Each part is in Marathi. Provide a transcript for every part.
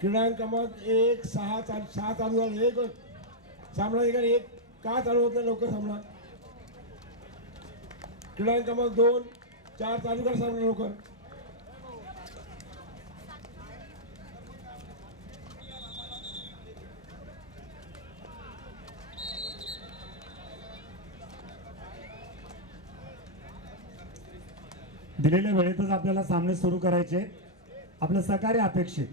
क्रीडांगण क्रमांक 1 6 चालू झालं. एक सामना एक का चालू होत नाही लवकर सामना. क्रीडांगण क्रमांक 2 4 चालू कर सामना लवकर. दिलेल्या वेळेतच आपल्याला सामने सुरू करायचे. आपलं सहकार्य अपेक्षित.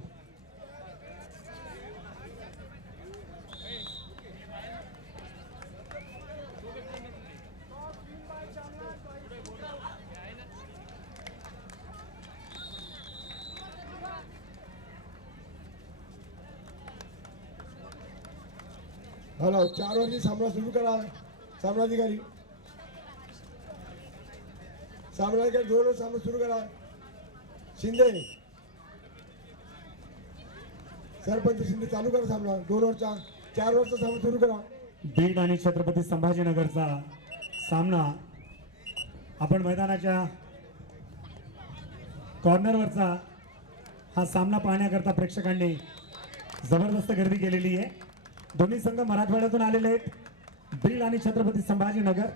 हॅलो 4 वाजता सामना सुरू करा. सामनाधिकारी 2 सामना सुरू करा. शिंदे सरपंच शिंदे चालू करा सामना. 2 ओव्हरचा 4 ओव्हरचा सामना सुरू करा. बीड आणि छत्रपती संभाजीनगरचा सामना आपण मैदानाच्या कॉर्नरवरचा हा सामना पाहण्याकरता प्रेक्षकांनी जबरदस्त गर्दी केलेली आहे. दोन्ही संघ मराठवाड्यातून आलेले आहेत. बीड आणि छत्रपती संभाजीनगर.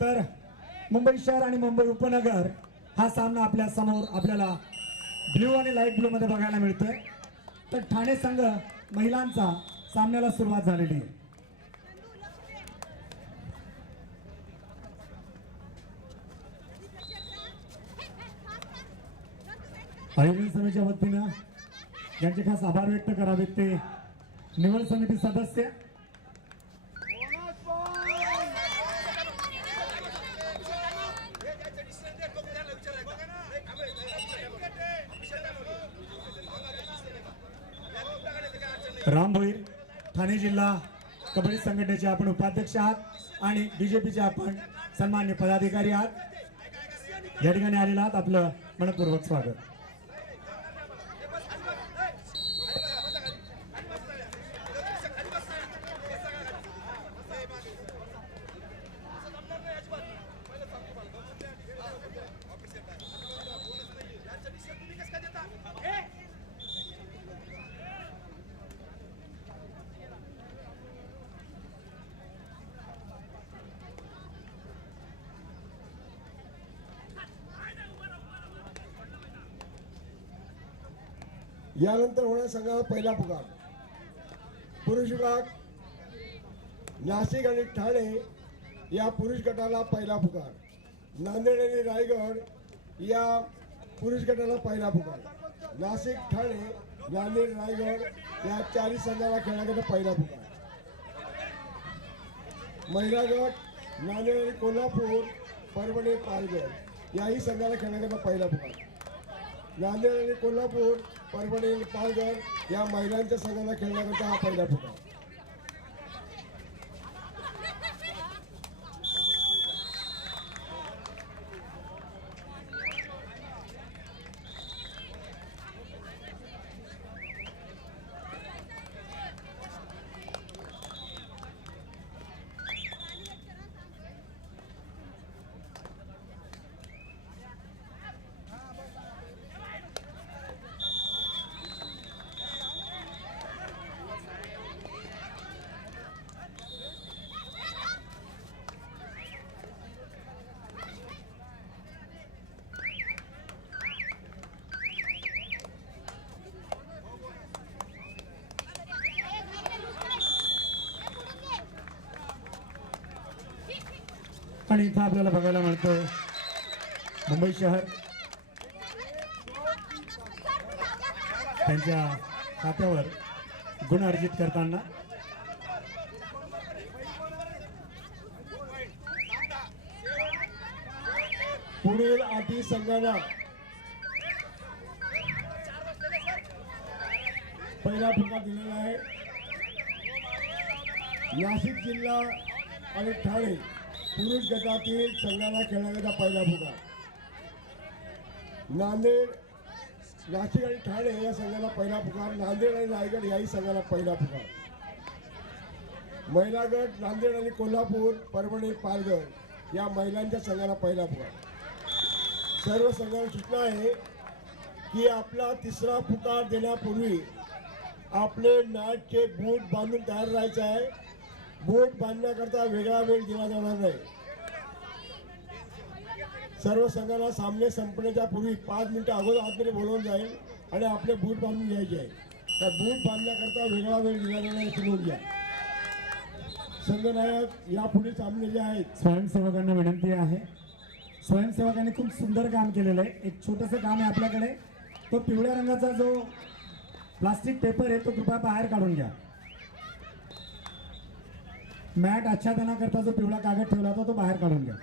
तर मुंबई शहर आणि मुंबई उपनगर हा सामना आपल्या समोर आपल्याला ब्ल्यू आणि लाईट ब्लू मध्ये बघायला मिळतोय. तर ठाणे संघ महिलांचा सामन्याला सुरुवात झालेली आहे. आयोजन समितीच्या वतीनं यांचे खास आभार व्यक्त करावेत ते निवड समिती सदस्य राम भोईर. ठाणे जिल्हा कबड्डी संघटनेचे आपण उपाध्यक्ष आहात आणि बीजेपीचे आपण सन्मान्य पदाधिकारी आहात. या ठिकाणी आलेला आहात. आपलं मनपूर्वक स्वागत. यानंतर होणाऱ्या संघाला पहिला पुकार. पुरुष विभाग नाशिक आणि ठाणे या पुरुष गटाला पहिला पुकार. नांदेड आणि रायगड या पुरुष गटाला पहिला पुकार. नाशिक ठाणे नांदेड रायगड या 4 संघाला खेळण्याकरता पहिला पुकार. महिला गट नांदेड आणि कोल्हापूर परभणी पालघर याही संघाला खेळण्याकरता पहिला पुकार. नांदेड आणि कोल्हापूर परभणी आणि पालघर या महिलांच्या संघाला खेळण्याकरता हा पहिला पुकार. आणि इथं आपल्याला बघायला मिळतं मुंबई शहर त्यांच्या खात्यावर गुण अर्जित करताना. पुढील अटी संघाला पहिला पुकार दिलेला आहे. नाशिक जिल्हा आणि ठाणे पुरुष गटातील संघाला खेळण्याचा पहिला पुकार. नाशिक आणि ठाणे या संघाला पहिला पुकार. नांदेड आणि रायगड याही संघाला पहिला पुकार. महिला गट नांदेड आणि कोल्हापूर परभणी पालघर या महिलांच्या संघाला पहिला पुकार. सर्व संघाला सूचना आहे की आपला तिसरा पुकार देण्यापूर्वी आपले मॅचचे बूट बांधून तयार राहायचं आहे. बूट बांधण्याकरता वेगळा वेळ दिला जाणार नाही. सर्व संघांना सामने संपण्याच्या पूर्वी 5 मिनिटं अगोदर आतमध्ये बोलवून जाईल आणि आपले बूट बांधून घ्यायचे आहे. तर बूट बांधण्याकरता वेगळा वेळ दिला जाणार नाही, समजून घ्या. संघनायक यापुढे सामने जे आहेत स्वयंसेवकांना विनंती आहे. स्वयंसेवकांनी खूप सुंदर काम केलेलं आहे. एक छोटंसं काम आहे आपल्याकडे. तो पिवळ्या रंगाचा जो प्लास्टिक पेपर आहे तो कृपया बाहेर काढून घ्या. मॅट आच्छादनाकरता जो पिवळा कागद ठेवला होता तो बाहेर काढून घ्या.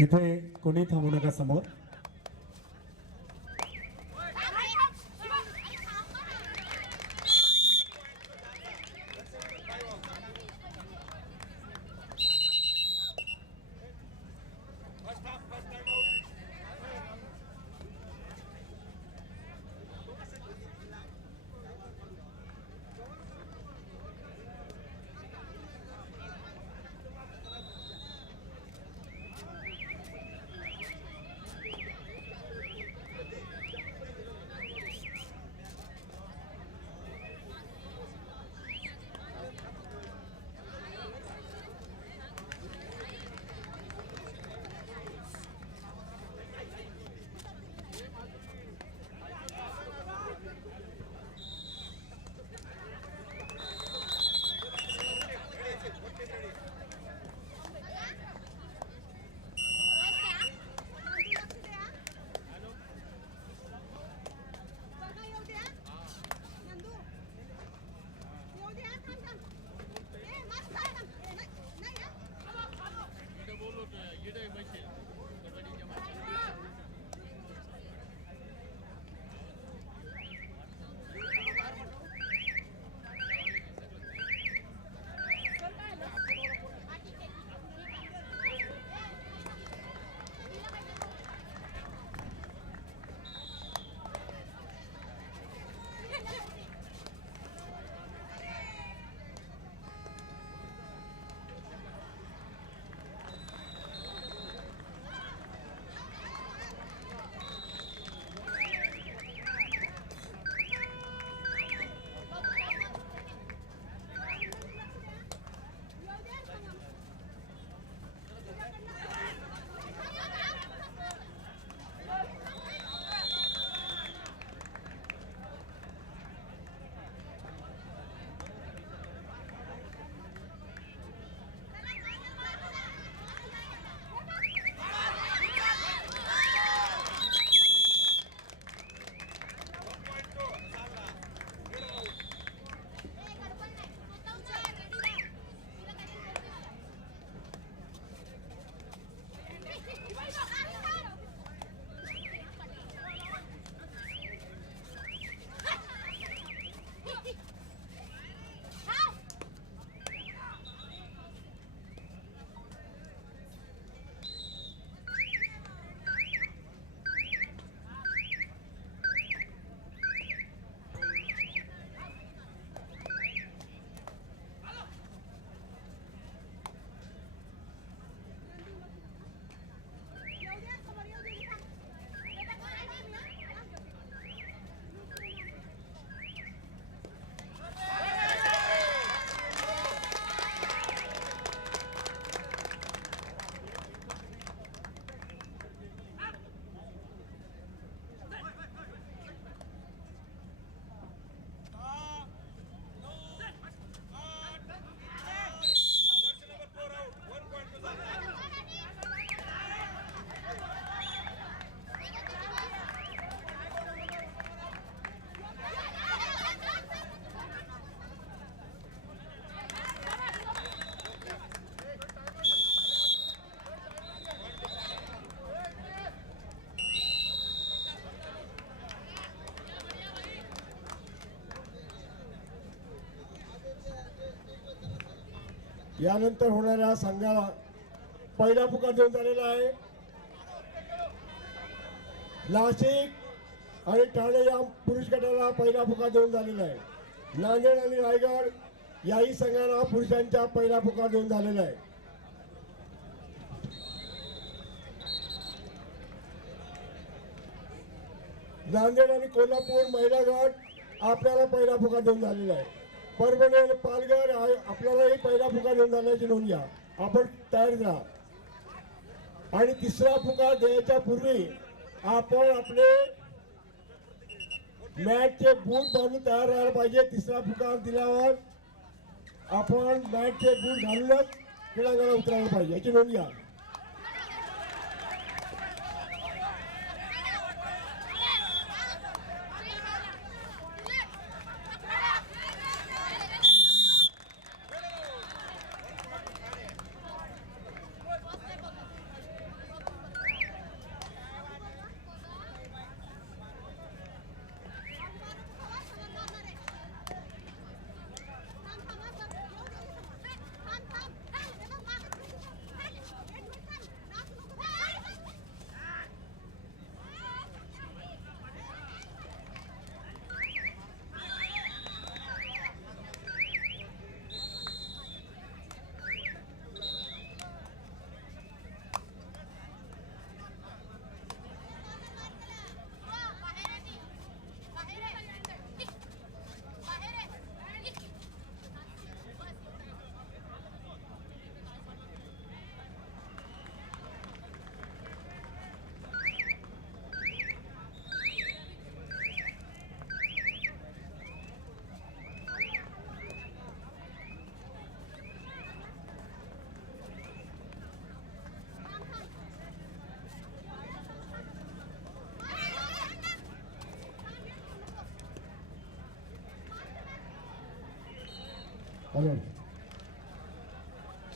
इथे कोणी थांबू नका समोर. यानंतर होणाऱ्या संघाला पहिला पुकार देऊन झालेला आहे. नाशिक आणि ठाणे या पुरुष गटाला पहिला पुकार देऊन झालेला आहे. नांदेड आणि रायगड याही संघाला पुरुषांचा पहिला पुकार देऊन झालेला आहे. नांदेड आणि कोल्हापूर महिला गट आपल्याला पहिला पुकार देऊन झालेला आहे. परभणी आणि पालघर आपल्यालाही पहिला पुकार देऊन झाल्याची नोंद घ्या. आपण तयार राहा. आणि तिसरा पुकार द्यायच्या पूर्वी आपण आपले मॅचचे बूट बांधून तयार राहायला पाहिजे. तिसरा पुकार दिल्यावर आपण मॅचचे बूट घालूनच क्रीडांगणाला उतरायला पाहिजे, याची नोंद घ्या.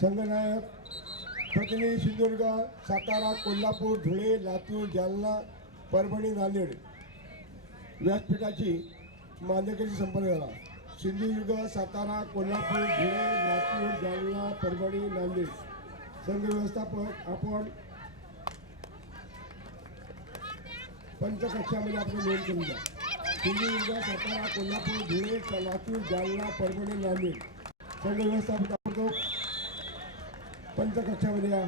संघनायक प्रतिनिधी सिंधुदुर्ग, सातारा, कोल्हापूर, धुळे, लातूर, जालना, परभणी, नांदेड व्यासपीठाची मान्यतेची संपर्क झाला. सिंधुदुर्ग, सातारा, कोल्हापूर, धुळे, लातूर, जालना, परभणी, नांदेड संघ व्यवस्थापक आपण पंचकक्षामध्ये आपण नोंद करून द्या. सिंधुदुर्ग, सातारा, कोल्हापूर, धुळे, लातूर, जालना, परभणी, नांदेड संघ व्यवस्थापक आपण पंचकक्षामध्ये या.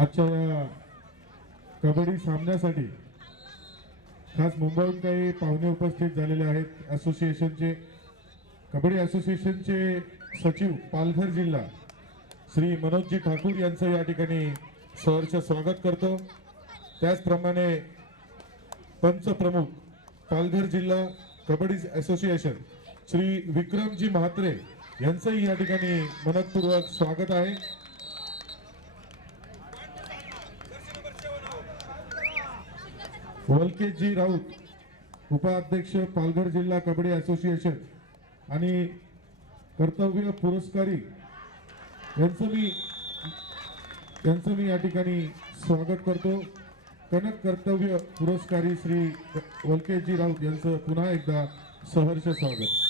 आजच्या या कबड्डी सामन्यासाठी खास मुंबईहून काही पाहुणे उपस्थित झालेले आहेत. असोसिएशनचे कबड्डी असोसिएशनचे सचिव पालघर जिल्हा श्री मनोजजी ठाकूर यांचं या ठिकाणी सहर्ष स्वागत करतो. त्याचप्रमाणे पंच प्रमुख पालघर जिल्हा कबड्डी असोसिएशन श्री विक्रमजी म्हात्रे यांचंही या ठिकाणी मनपूर्वक स्वागत आहे. वलकेशजी राऊत उपाध्यक्ष पालघर जिल्हा कबड्डी असोसिएशन आणि कर्तव्य पुरस्कारी यांचं मी या ठिकाणी स्वागत करतो. कनक कर्तव्य पुरस्कारी श्री वलकेशजी राऊत यांचं पुन्हा एकदा सहर्ष स्वागत.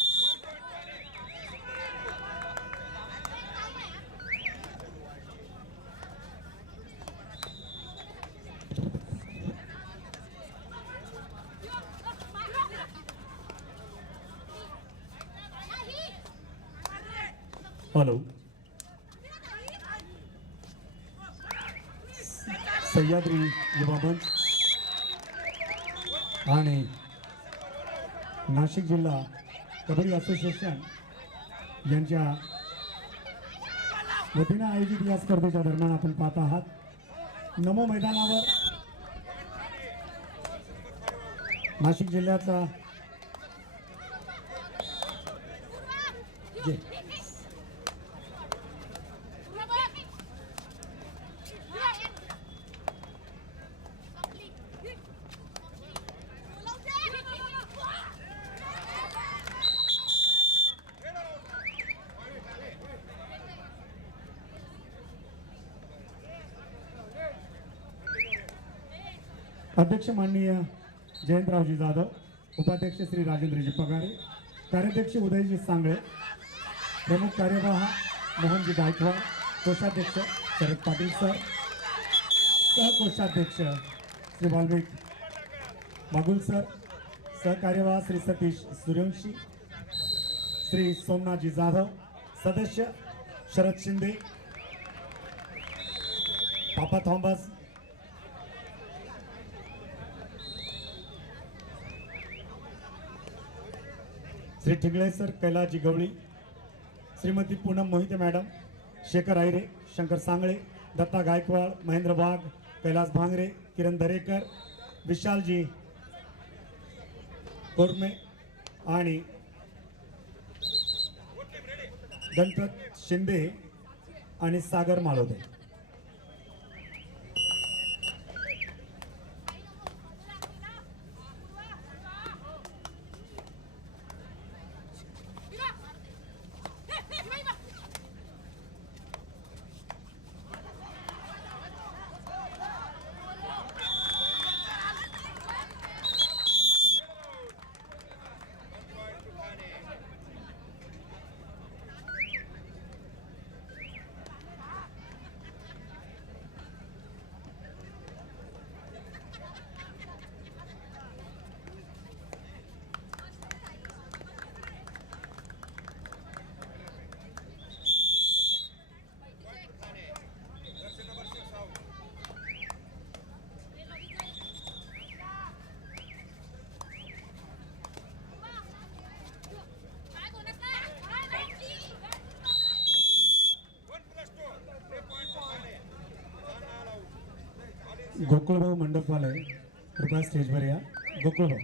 हॅलो, सह्याद्री युवा मंच आणि नाशिक जिल्हा कबड्डी असोसिएशन यांच्या वतीनं आयोजित या स्पर्धेच्या दरम्यान आपण पाहत आहात नमो मैदानावर नाशिक जिल्ह्याचा अध्यक्ष माननीय जयंतरावजी जाधव, उपाध्यक्ष श्री राजेंद्रजी पगारे, कार्याध्यक्ष उदयजी सांगळे, प्रमुख कार्यवाह मोहनजी गायकवाड, कोषाध्यक्ष शरद पाटील सर, सहकोषाध्यक्ष श्री वाल्मिक मागुल सर, सहकार्यवाह श्री सतीश सूर्यवंशी, श्री सोमनाथजी जाधव, सदस्य शरद शिंदे, पापा थॉमस, श्री ठिगळे सर, कैलासजी गवळी, श्रीमती पूनम मोहिते मॅडम, शेखर आयरे, शंकर सांगळे, दत्ता गायकवाड, महेंद्र वाघ, कैलास भांगरे, किरण दरेकर, विशालजी कोरमे आणि गणपत शिंदे आणि सागर माळोदे. गोकुळभाऊ मंडपवाले कृपया स्टेजवर या. गोकुळभाऊ.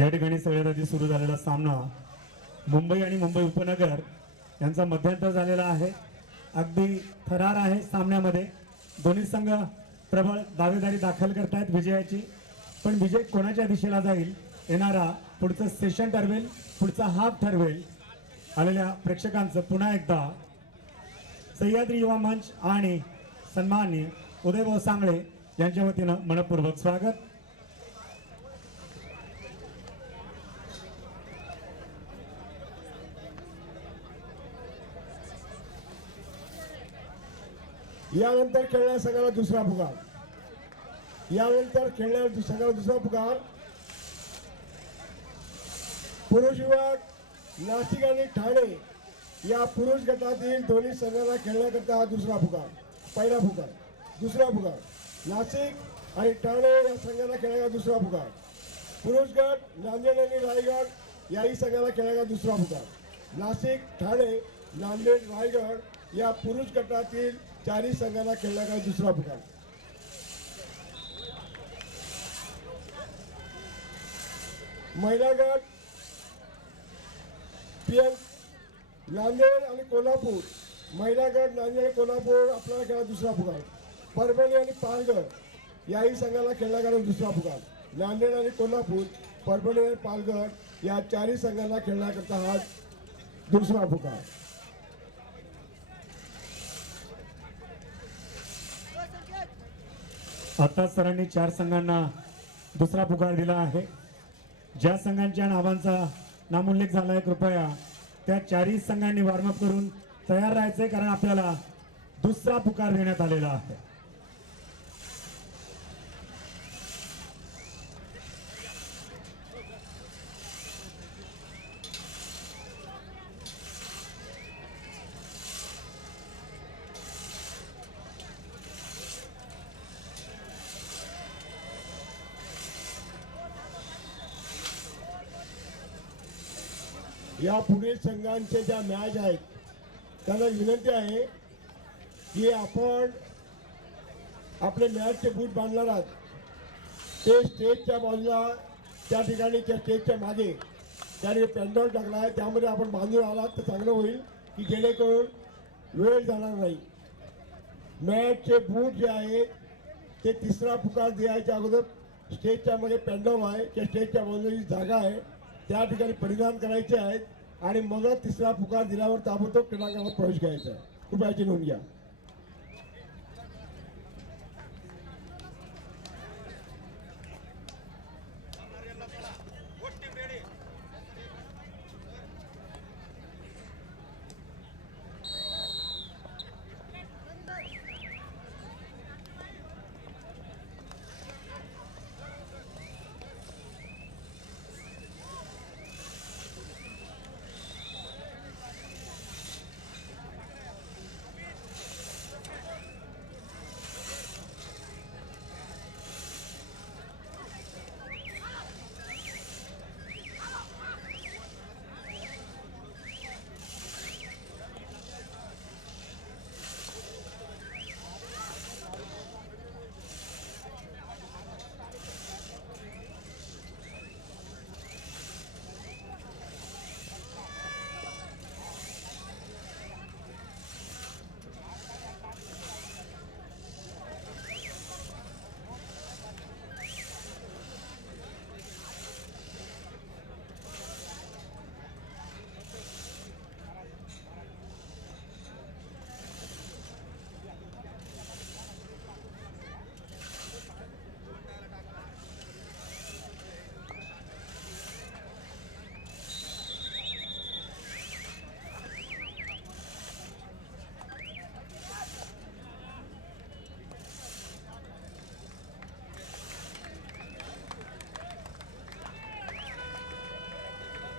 या ठिकाणी सगळ्यात आधी सुरू झालेला सामना मुंबई आणि मुंबई उपनगर यांचा मध्यंतर झालेला आहे. अगदी थरार आहे सामन्यामध्ये. दोन्ही संघ प्रबळ दावेदारी दाखल करतायत विजयाची. पण विजय कोणाच्या दिशेला जाईल येणारा पुढचं सेशन ठरवेल, पुढचा हाफ ठरवेल. आलेल्या प्रेक्षकांचं पुन्हा एकदा सह्याद्री युवा मंच आणि सन्माननीय उदयभाऊ सांगळे यांच्या वतीनं मनपूर्वक स्वागत. यानंतर खेळणाऱ्या संघाला दुसरा पुकार. यानंतर खेळणाऱ्या संघाला दुसरा पुकार. पुरुष विभाग नाशिक आणि ठाणे या पुरुष गटातील दोन्ही संघांना खेळण्याकरता हा दुसरा पुकार. पहिला पुकार, दुसरा पुकार. नाशिक आणि ठाणे या संघांना खेळण्याचा दुसरा पुकार. पुरुष गट नांदेड आणि रायगड याही संघाला खेळण्याचा दुसरा पुकार. नाशिक, ठाणे, नांदेड, रायगड या पुरुष गटातील चारही संघांना खेळण्याचा दुसरा पुकार. महिला गट नांदेड आणि कोल्हापूर, महिला गट नांदेड कोल्हापूर आपल्याला खेळा दुसरा पुकार. परभणी आणि पालघर याही संघाला खेळण्याचा दुसरा पुकार. नांदेड आणि कोल्हापूर, परभणी आणि पालघर या चारही संघांना खेळण्याकरता हा दुसरा पुकार. आता सरांनी 4 संघांना दुसरा पुकार दिला आहे. ज्या संघांच्या नावांचा नामोल्लेख झाला आहे कृपया त्या चारही संघांनी वॉर्मअप करून तयार राहायचंय, कारण आपल्याला दुसरा पुकार देण्यात आलेला आहे. या पुढील संघांचे ज्या मॅच आहेत त्यांना विनंती आहे की आपण आपले मॅचचे बूट बांधणार आहात ते स्टेजच्या बाजूला त्या ठिकाणी त्या स्टेजच्या मागे त्या ठिकाणी पॅन्डॉल टाकला आहे त्यामध्ये आपण बांधून आलात तर चांगलं होईल की जेणेकरून वेळ जाणार नाही. मॅचचे बूट जे आहेत ते तिसरा पुकार द्यायच्या अगोदर स्टेजच्या मध्ये पॅन्डॉल आहे त्या स्टेजच्या बाजूला जी जागा आहे त्या ठिकाणी परिधान करायचे आहेत आणि मग तिसरा पुकार दिल्यावर ताबडतोब क्रीडांगणात प्रवेश घ्यायचा आहे. खूप याची नोंद घ्या.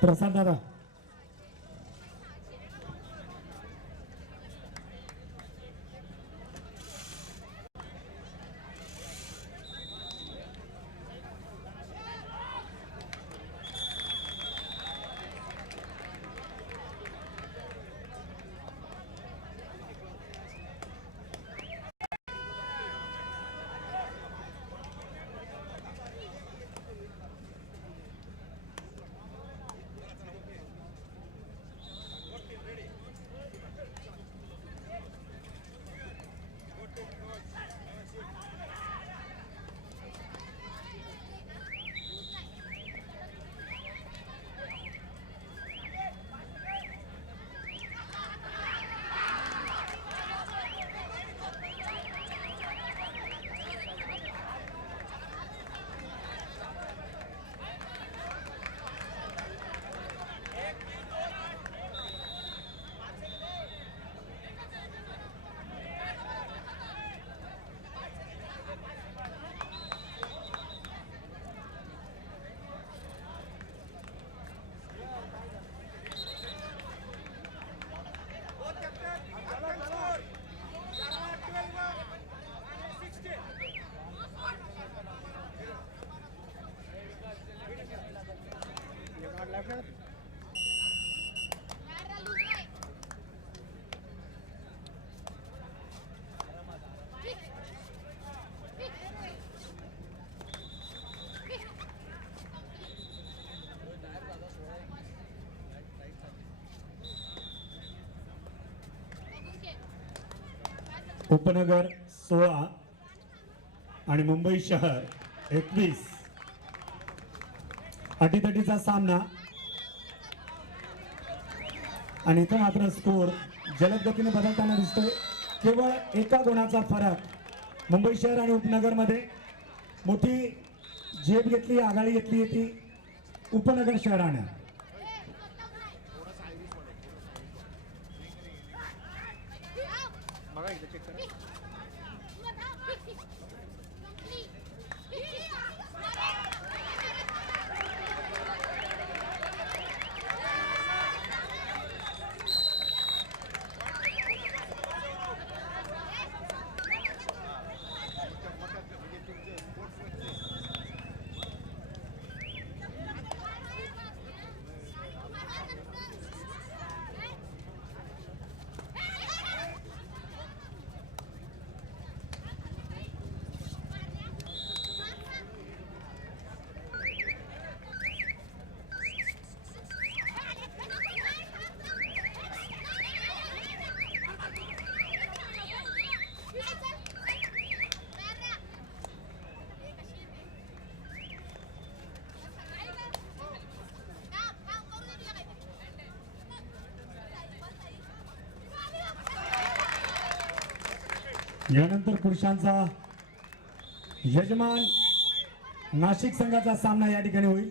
प्रसाद दादा उपनगर 16 आणि मुंबई शहर 21. अटीतटीचा सामना आणि इथं मात्र स्कोर जलद गतीने बदलताना दिसतोय. केवळ एका गुणाचा फरक मुंबई शहर आणि उपनगर मध्ये. मोठी झेप घेतली, आघाडी घेतली ती उपनगर शहराने. यानंतर पुरुषांचा यजमान नाशिक संघाचा सामना या ठिकाणी होईल.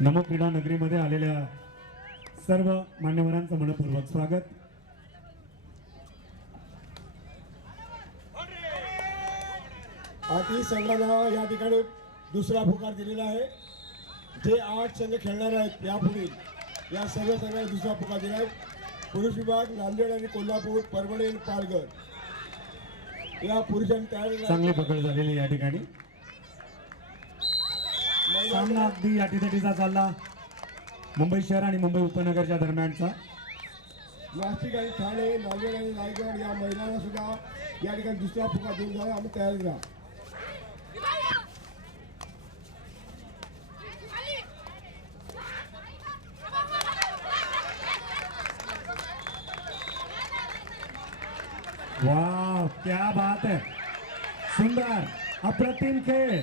नमो क्रीडा नगरीमध्ये आलेल्या सर्व मान्यवरांचं मनपूर्वक स्वागत. आधी संघाला या ठिकाणी दुसरा पुकार दिलेला आहे. जे 8 संघ खेळणार आहेत यापुढील या सर्व संघाला दुसरा पुकार दिला आहे. पुरुष विभाग नांदेड आणि कोल्हापूर, परभणी आणि पालघर या पुरुषांनी तयारी. चांगली पकड झालेली या ठिकाणी. सामना अगदी अटीतटीचा चालला मुंबई शहर आणि मुंबई उपनगरच्या दरम्यानचा. नाशिक आणि ठाणे, नांदेड आणि रायगड या महिलांना सुद्धा या ठिकाणी दुसरा पुकार देऊन जावा. आम्ही तयारी राहा. वाह, क्या बात है, सुंदर अप्रतिम खेळ.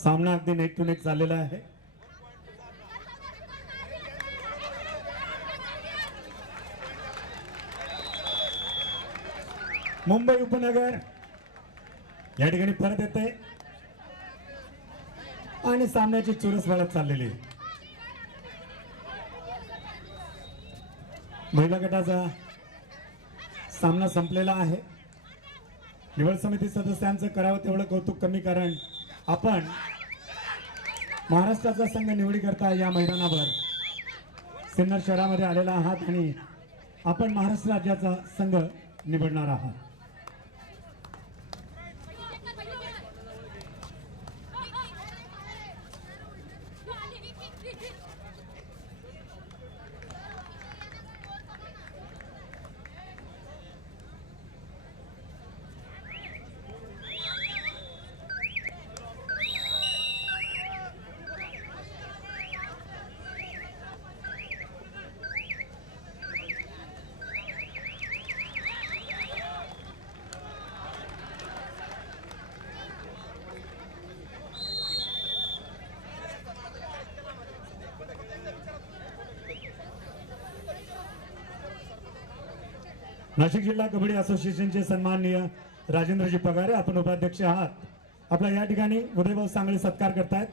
सामना अगदी नेक टू नेक चाललेला आहे. मुंबई उपनगर या ठिकाणी परत येते आणि सामन्याची चुरस वाढत चाललेली आहे. महिला गटाचा सामना संपलेला आहे. निवड समिती सदस्यांचं करावं तेवढं कौतुक कमी, कारण आपण महाराष्ट्राचा संघ निवडी करता या मैदानावर सिन्नर शहरामध्ये आलेला आहात आणि आपण महाराष्ट्र राज्याचा संघ निवडणार आहात. नाशिक जिल्हा कबड्डी असोसिएशनचे सन्माननीय राजेंद्रजी पगारे, आपण उपाध्यक्ष आहात. आपला या ठिकाणी उदयभाऊ सांगळे सत्कार करतायत.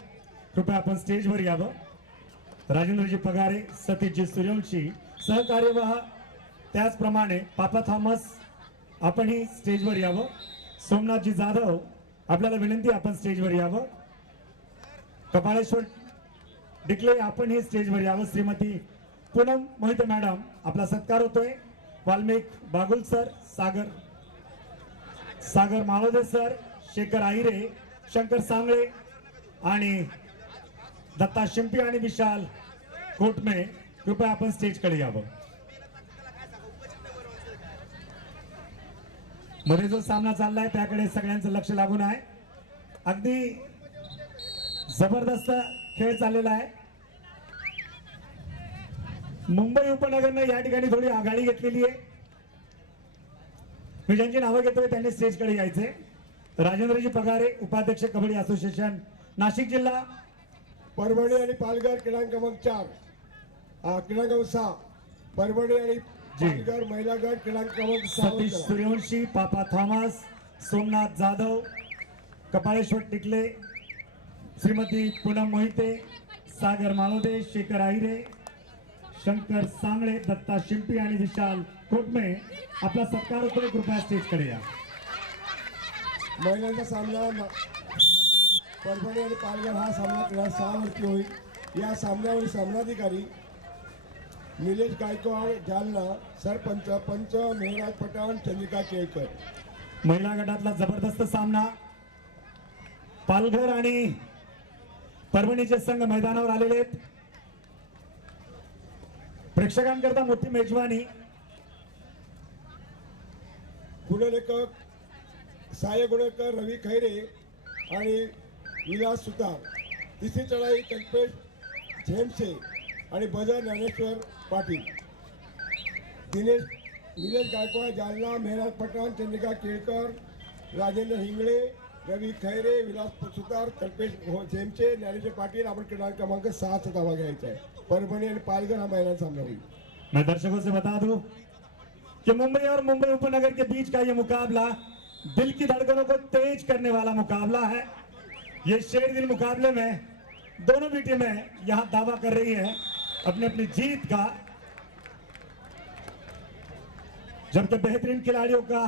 कृपया आपण स्टेजवर यावं. राजेंद्रजी पगारे, सतीशजी सूर्यवंशी, सहकार्यवाह त्याचप्रमाणे पापा थॉमस, आपणही स्टेजवर यावं. सोमनाथजी जाधव, आपल्याला विनंती आपण स्टेजवर यावं. कपाळेश्वर डिकले, आपणही स्टेजवर यावं. श्रीमती पूनम मोहिते मॅडम, आपला सत्कार होतोय. वाल्मिक बागुल सर, सागर माळोदे सर, शेखर आहिरे, शंकर सांगळे आणि दत्ता शिंपी आणि विशाल कोटमे, कृपया आपण स्टेजकडे यावं. मध्ये जो सामना चाललाय त्याकडे सगळ्यांचं लक्ष लागून आहे. अगदी जबरदस्त खेळ चाललेला आहे. मुंबई उपनगरनं या ठिकाणी थोडी आघाडी घेतलेली आहे. मी ज्यांची नावं घेतोय त्यांनी स्टेजकडे यायचे. राजेंद्रजी पगारे, उपाध्यक्ष कबड्डी असोसिएशन नाशिक जिल्हा. परभणी आणि पालघर क्रमांक 4, क्रमांक 6. परभणी आणि पालघर महिला गट क्रमांक 6. सतीश सूर्यवंशी, पापा थॉमस, सोमनाथ जाधव, कपाळेश्वर टिकले, श्रीमती पूनम मोहिते, सागर माळोदे, शेखर आहिरे, शंकर सांगळे, दत्ता शिंपी आणि विशाल कोटमे, आपला सत्कार होतोय. कृपया स्टेजकडे या. महिलांचा सामना परभणी आणि पालघर हा सामना क्रमांक 6 वरती होईल. या सामन्यावरील सामनाधिकारी निलेश गायकवाड, जालना. सरपंच पंच मेहराज पठाण, चंद्रिका केळकर. महिला गटातला जबरदस्त सामना. पालघर आणि परभणीचे संघ मैदानावर आलेले आहेत. प्रेक्षकांकरता मोठी मेजवानी. गुणलेखक साय गुणेकर, रवी खैरे आणि विलास सुतार. तिसरी चढाई कल्पेश झेमसे आणि बजर ज्ञानेश्वर पाटील. निलेश गायकवाड, जालना. मेहराज पठाण, चंद्रिका केळकर, राजेंद्र हिंगळे, रवी खैरे, विलास सुतार, कल्पेश झेमसे, ज्ञानेश्वर पाटील. आपण क्रमांक 6 चा दावा घ्यायचा आहे. परभणी आणि पालघर हा महिलांचा सामना होईल. मैं दर्शकों से बता दूं कि मुंबई और मुंबई उपनगर के बीच का ये मुकाबला दिल की धड़कनों को तेज करने वाला मुकाबला है. ये शेर दिल मुकाबले में दोनों भी टीमें यहां दावा कर रही है अपनी अपनी जीत का, जबकि बेहतरीन खिलाड़ियों का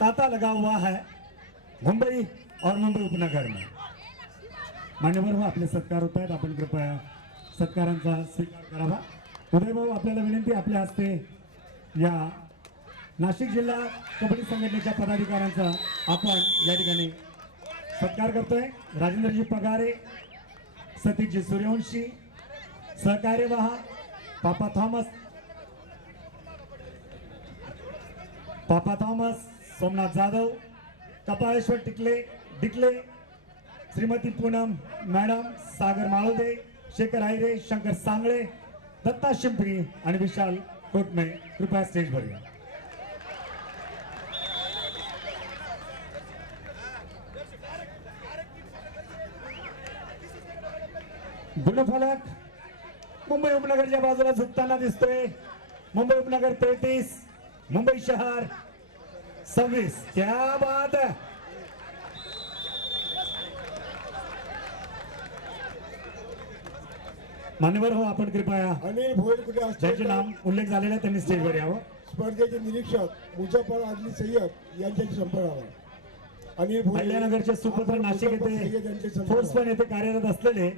तांता लगा हुआ है मुंबई और मुंबई उपनगर में. मान्यवर हो, आपले सत्कार होत आहेत. आपण कृपया सत्कारांचा स्वीकार करावा. उदयभाऊ, आपल्याला विनंती, आपल्या हस्ते या नाशिक जिल्हा कबड्डी संघटनेच्या पदाधिकाऱ्यांचा आपण या ठिकाणी सत्कार करतोय. राजेंद्रजी पगारे, सतीशजी सूर्यवंशी, सहकार्यवाह पापा थॉमस, सोमनाथ जाधव, कपाळेश्वर डिकले, श्रीमती पूनम मॅडम, सागर माळोदे, शेखर आहिरे, शंकर सांगळे, दत्ता शिंपी आणि विशाल कोटमे, कृपया स्टेजवर या. गुणफलक मुंबई उपनगरच्या बाजूला झुकताना दिसतोय. मुंबई उपनगर 33, मुंबई शहर 26. क्या बात है. मान्यवर हो, आपण कृपया अनिल भोयर कुठे ज्यांचे असतील नाम उल्लेख झालेला आहे त्यांनी स्टेजवर यावं. स्पर्धेचे निरीक्षक मुझफ्फर आदली सय्यद यांच्याशी संपर्कावर. अनिल भोयर, अहिल्यानगरचे सुपुत्र, नाशिक येथे फोर्स वन येथे कार्यरत असलेले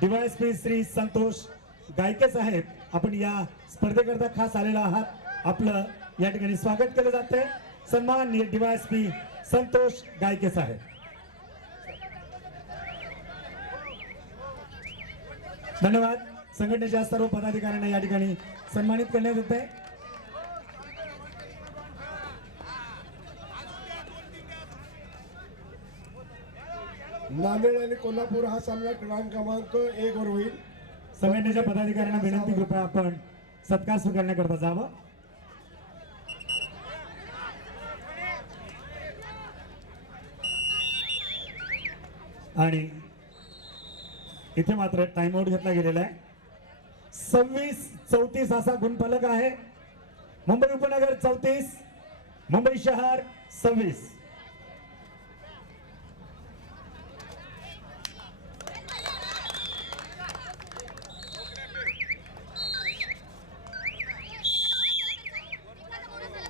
डीवायएसपी श्री संतोष गायके साहेब, आपण या स्पर्धेकरता खास आलेला आहात. आपलं या ठिकाणी स्वागत केलं जाते. सन्माननीय डीवायएसपी संतोष गायके साहेब. धन्यवाद. संघटनेच्या सर्व पदाधिकाऱ्यांना या ठिकाणी सन्मानित करण्यात येत आहे. नांदेड आणि कोल्हापूर हा सामना क्रमांक 1 वर होईल. संघटनेच्या पदाधिकाऱ्यांना विनंती, कृपया आपण सत्कार स्वीकारण्याकरता जावं. आणि इथे मात्र टाइम आउट घेतला गेलेला आहे. 26-34 असा गुणफलक आहे. मुंबई उपनगर 34, मुंबई शहर 26.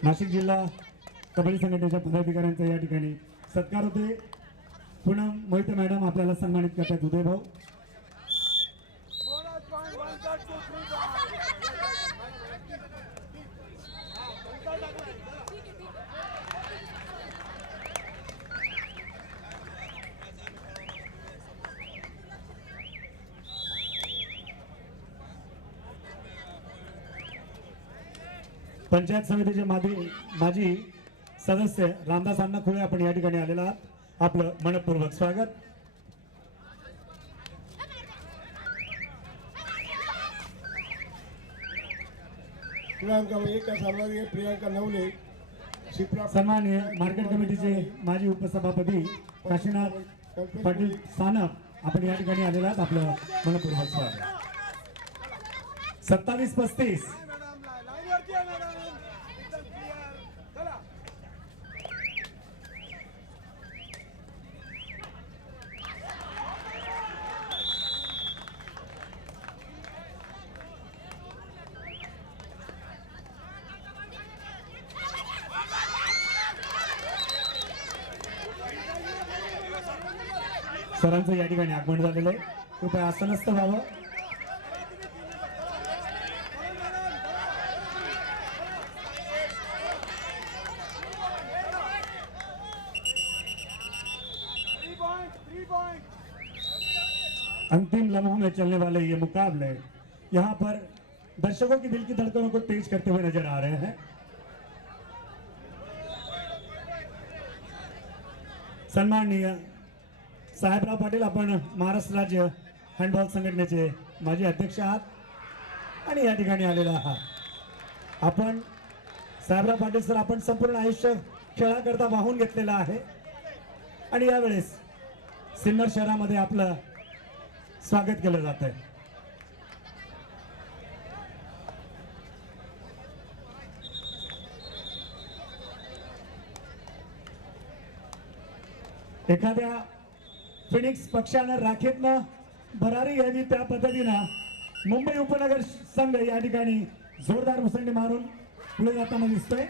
नाशिक जिल्हा कबड्डी संघटनेच्या पदाधिकाऱ्यांचा या ठिकाणी सत्कार होते. पुन्हा मोहिते मॅडम आपल्याला सन्मानित करतात. उदय भाऊ पंचायत समितीचे माजी सदस्य रामदास अण्णा खुळे आपण या ठिकाणी आलेला आहात. आपलं मनपूर्वक स्वागत. क्रमांक 1 का सर्वाधिक प्रियांका नवले, शिप्रा सन्माननीय मार्केट कमिटीचे माजी उपसभापती काशीनाथ पाटील सानप आपण या ठिकाणी आलेला आहात. आपलं मनपूर्वक स्वागत. 27-35 सरांचं या ठिकाणी आगमन झालेलं आहे. कृपया आसनस्थ व्हावं. अंतिम लम्हों में चलने वाले ये मुकाबले यहाँ पर दर्शकों की दिल की धड़कनों को तेज करते हुए नजर आ रहे हैं. सन्माननीय साहेबराव पाटील आपण महाराष्ट्र राज्य हँडबॉल संघटनेचे माजी अध्यक्ष आहात आणि या ठिकाणी आलेला आहात. आपण साहेबराव पाटील सर आपण संपूर्ण आयुष्य खेळाकरता वाहून घेतलेलं आहे आणि यावेळेस सिन्नर शहरामध्ये आपलं स्वागत केलं जात आहे. एखाद्या फिनिक्स पक्षानं राखेतनं भरारी घ्यावी त्या पद्धतीनं मुंबई उपनगर संघ या ठिकाणी जोरदार मुसंडी मारून पुढे जाताना दिसतोय.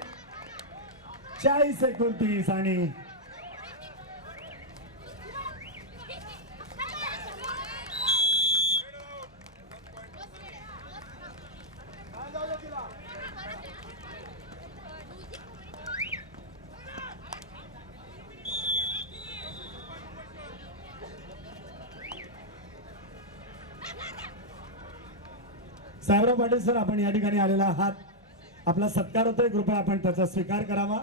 40-29 आणि साहेबराव पाटील सर आपण या ठिकाणी आलेला आहात. आपला सत्कार होतोय. कृपया आपण त्याचा स्वीकार करावा.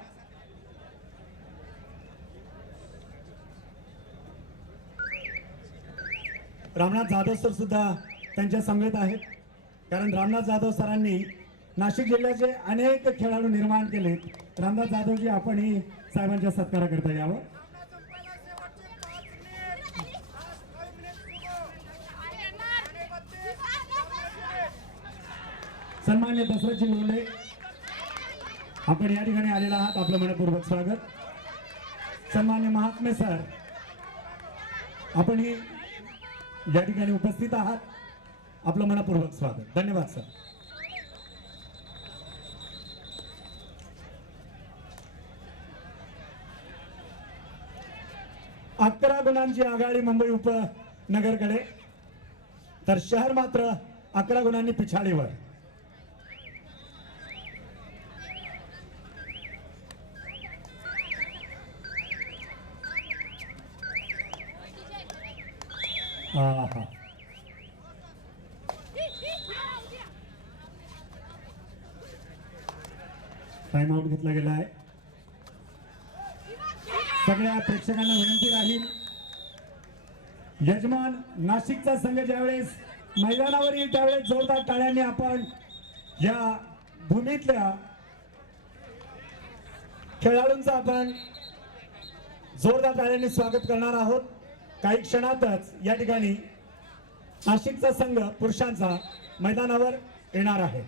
रामनाथ जाधव सर सुद्धा त्यांच्या समवेत आहेत. कारण रामनाथ जाधव सरांनी नाशिक जिल्ह्याचे अनेक खेळाडू निर्माण केले. रामनाथ जाधवजी आपणही साहेबांच्या सत्काराकरता यावं. सन्मान्य दसरथजी लोंढे आपण या ठिकाणी आलेला आहात. आपलं मनपूर्वक स्वागत. सन्मान्य महात्मे सर आपणही या ठिकाणी उपस्थित आहात. आपलं मनपूर्वक स्वागत. धन्यवाद सर. अकरा गुणांची आघाडी मुंबई उपनगरकडे, तर शहर मात्र 11 गुणांनी पिछाडीवर. टाइम आउट घेतला गेला आहे. सगळ्या प्रेक्षकांना विनंती राहील, यजमान नाशिकचा संघ ज्यावेळेस मैदानावर येईल त्यावेळेस जोरदार टाळ्यांनी आपण या भूमीतल्या खेळाडूंचं आपण जोरदार टाळ्यांनी स्वागत करणार आहोत. काही क्षणातच या ठिकाणी नाशिकचा संघ पुरुषांचा मैदानावर येणार आहे.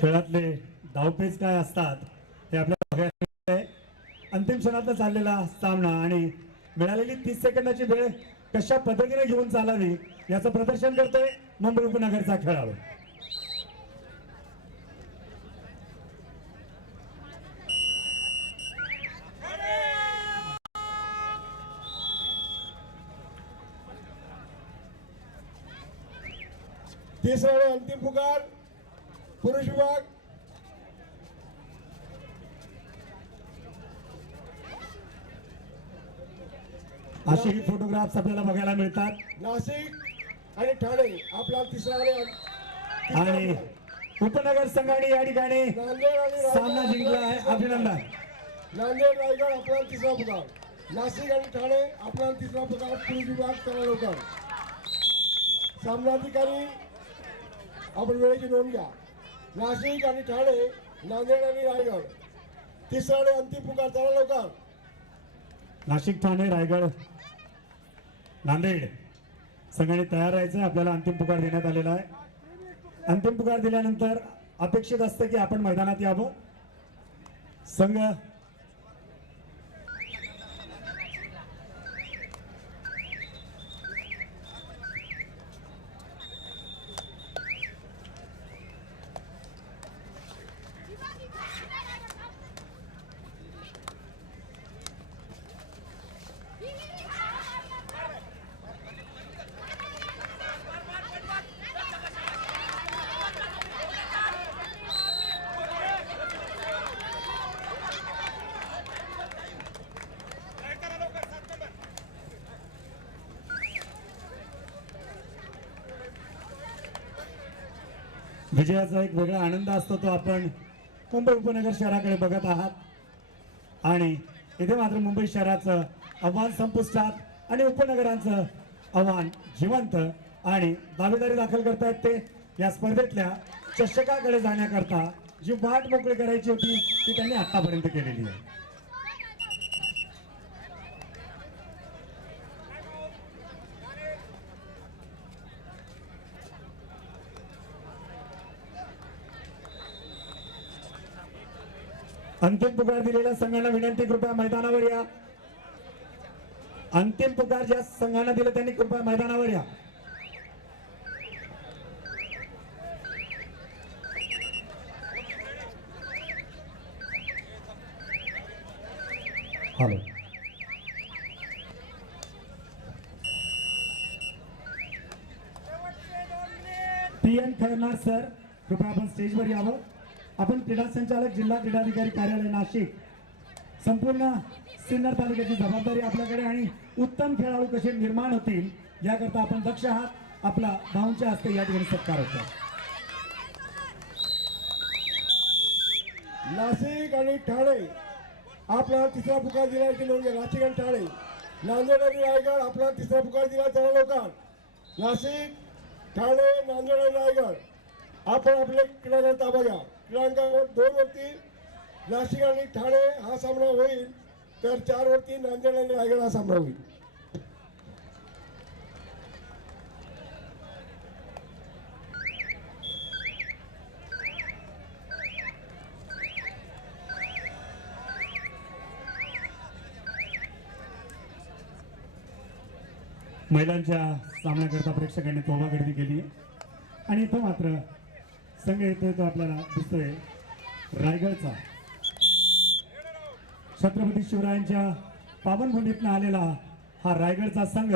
खेळातले धावपेच काय असतात हे आपल्याला बघायला मिळतंय. अंतिम क्षणातला चाललेला सामना आणि मिळालेली 30 सेकंदाची वेळ कशा पद्धतीने घेऊन चालावी याचं प्रदर्शन करतोय मुंबई उपनगरचा खेळाडू. तिसरा आणि अंतिम पुकार पुरुष विभाग. अशी फोटोग्राफ्स आपल्याला बघायला मिळतात. नाशिक आणि ठाणे आपला तिसरा आणि उपनगर संघाने या ठिकाणी नांदेड आणि सामना जिंकला आहे. अभिनंदन. नांदेड रायगड आपला तिसरा पुकार. नाशिक आणि ठाणे आपला तिसरा पुकार. पुरुष विभाग चला लवकर. सामनाधिकारी आपण वेळेची नोंद घ्या. नाशिक आणि ठाणे, नांदेड आणि रायगड तिसरा आणि अंतिम पुकार चला लवकर. नाशिक, ठाणे, रायगड, नांदेड संघाने तयार राहायचं. आपल्याला अंतिम पुकार देण्यात आलेला आहे. अंतिम पुकार दिल्यानंतर अपेक्षित असतं की आपण मैदानात यावं. संघ विजयाचा एक वेगळा आनंद असतो तो आपण मुंबई उपनगर शहराकडे बघत आहात. आणि इथे मात्र मुंबई शहराचं आव्हान संपुष्टात आणि उपनगरांचं आव्हान जिवंत आणि दावेदारी दाखल करतायत. ते या स्पर्धेतल्या चषकाकडे जाण्याकरता जी वाट मोकळी करायची होती ती त्यांनी आतापर्यंत केलेली आहे. अंतिम पुकार दिलेल्या संघांना विनंती, कृपया मैदानावर या. अंतिम पुकार ज्या संघांना दिलं त्यांनी कृपया मैदानावर या. हॅलो. पी.एन. खैरनार सर, कृपया आपण स्टेजवर यावं. आपण क्रीडा संचालक, जिल्हा क्रीडाधिकारी कार्यालय नाशिक, संपूर्ण सिन्नर तालुक्याची जबाबदारी आपल्याकडे आणि उत्तम खेळाडू कसे निर्माण होतील याकरता आपण दक्ष आहात. आपला भाऊंच्या हस्ते या ठिकाणी सत्कार होतो. नाशिक आणि ठाणे आपला तिसरा पुकार दिला की नोंद घ्या. नाशिक आणि ठाणे, नांदेड आणि रायगड आपला तिसरा पुकार दिला चला लवकर. नाशिक, ठाणे, नांदेड आणि रायगड आपण आपले क्रीडांगण ताबा घ्या. क्रीडांगणावर 2 वरती नाशिक आणि ठाणे हा सामना होईल, तर 4 वरती नांदेड आणि रायगड हा सामना होईल. महिलांच्या सामन्याकरता प्रेक्षकांनी तोबा गर्दी केली आहे. आणि इथं मात्र संघ येतोय तो आपल्याला दिसतोय रायगडचा. छत्रपती शिवरायांच्या पावनभूमीतून आलेला हा रायगडचा संघ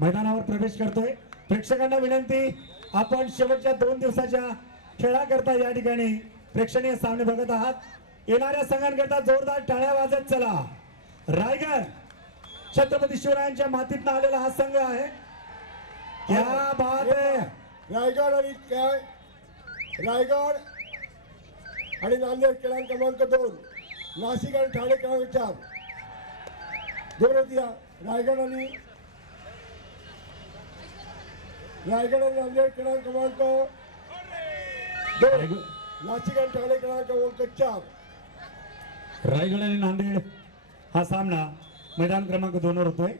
मैदानावर प्रवेश करतोय. प्रेक्षकांना विनंती, आपण शेवटच्या 2 दिवसाच्या खेळाकरता या ठिकाणी प्रेक्षणीय सामने बघत आहात. येणाऱ्या संघांकरता जोरदार टाळ्या वाजत चला. रायगड छत्रपती शिवरायांच्या मातीतून आलेला हा संघ आहे. क्या बात आहे. रायगड आणि नांदेड क्रमांक 2, नाशिक आणि ठाणे क्रमांक 4 दोन होती. रायगड आणि नांदेड क्रमांक 2, नाशिक आणि ठाणे क्रमांक 4. रायगड आणि नांदेड हा सामना मैदान क्रमांक 2 वर होतोय.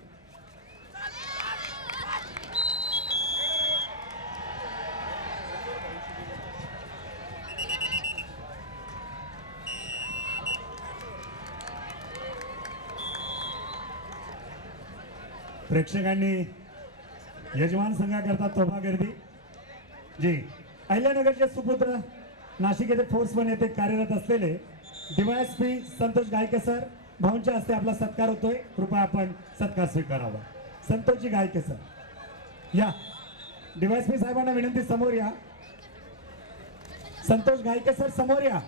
प्रेक्षकांनी यजमान संघाकरता तोफा गर्दी जी अहिल्यानगरचे सुपुत्र नाशिक येथे फोर्स वन येथे कार्यरत असलेले डीवायएसपी संतोष गायके सर भाऊंच्या हस्ते आपला सत्कार होतोय. कृपया आपण सत्कार स्वीकारावा. संतोषजी गायके सर या. डीवायएसपी साहेबांना विनंती समोर या. संतोष गायके सर समोर या.